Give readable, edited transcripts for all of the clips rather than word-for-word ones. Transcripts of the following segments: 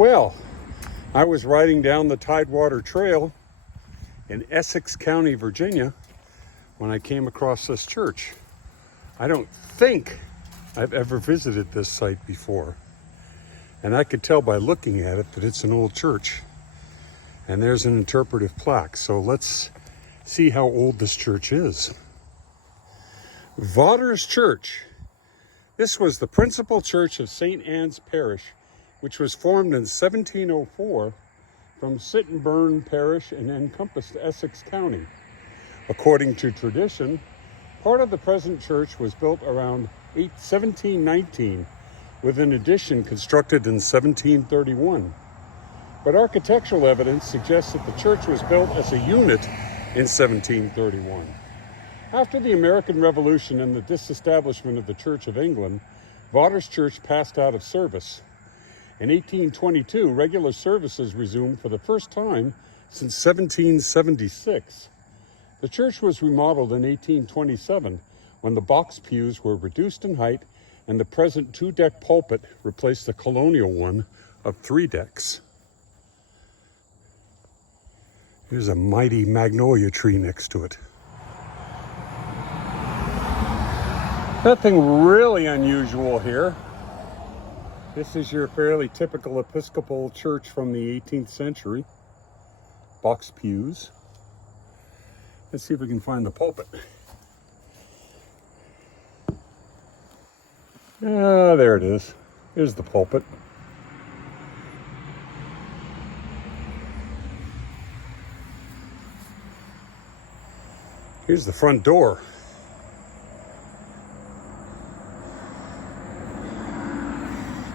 Well, I was riding down the Tidewater Trail in Essex County, Virginia, when I came across this church. I don't think I've ever visited this site before. And I could tell by looking at it that it's an old church. And there's an interpretive plaque. So let's see how old this church is. Vauters Church. This was the principal church of St. Anne's Parish, which was formed in 1704 from Sittenburn Parish and encompassed Essex County. According to tradition, part of the present church was built around 1719, with an addition constructed in 1731. But architectural evidence suggests that the church was built as a unit in 1731. After the American Revolution and the disestablishment of the Church of England, Vauters Church passed out of service. In 1822, regular services resumed for the first time since 1776. The church was remodeled in 1827 when the box pews were reduced in height and the present 2-deck pulpit replaced the colonial one of 3 decks. Here's a mighty magnolia tree next to it. Nothing really unusual here. This is your fairly typical Episcopal church from the 18th century. Box pews. Let's see if we can find the pulpit. Ah, there it is. Here's the pulpit. Here's the front door.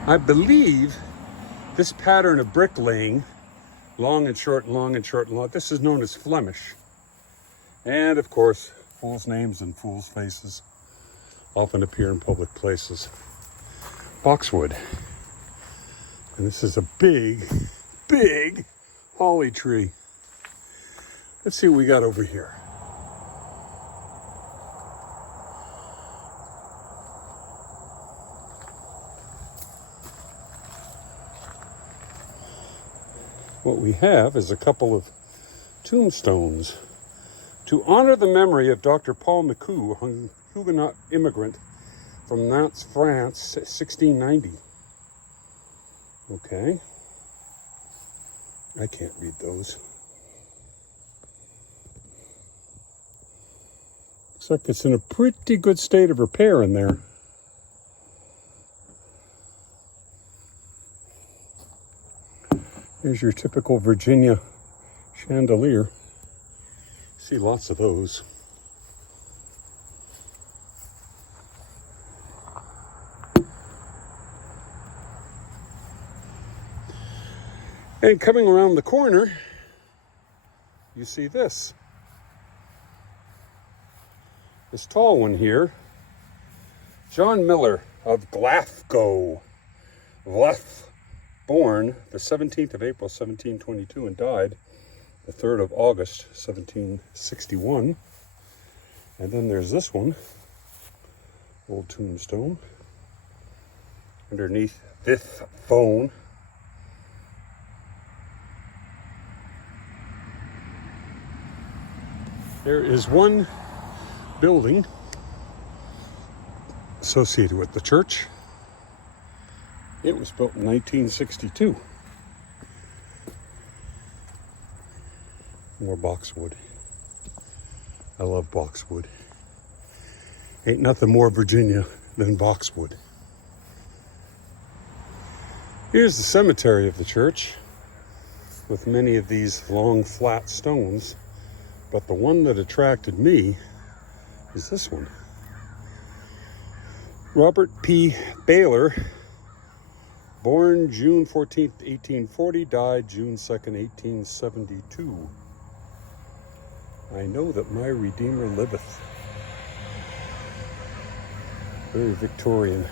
I believe this pattern of bricklaying, long and short, long and short and long, this is known as Flemish. And of course, fools' names and fools' faces often appear in public places. Boxwood. And this is a big, big holly tree. Let's see what we got over here. What we have is a couple of tombstones to honor the memory of Dr. Paul McCoo, a Huguenot immigrant from Nantes, France, 1690. Okay. I can't read those. Looks like it's in a pretty good state of repair in there. Here's your typical Virginia chandelier. See lots of those. And coming around the corner, you see this. This tall one here, John Miller of Glasgow. Born the 17th of April, 1722, and died the 3rd of August, 1761. And then there's this one, old tombstone, underneath this phone. There is one building associated with the church. It was built in 1962. More boxwood. I love boxwood. Ain't nothing more Virginia than boxwood. Here's the cemetery of the church with many of these long flat stones, but the one that attracted me is this one. Robert P. Baylor, born June 14th, 1840, died June 2nd, 1872. I know that my Redeemer liveth. Very Victorian.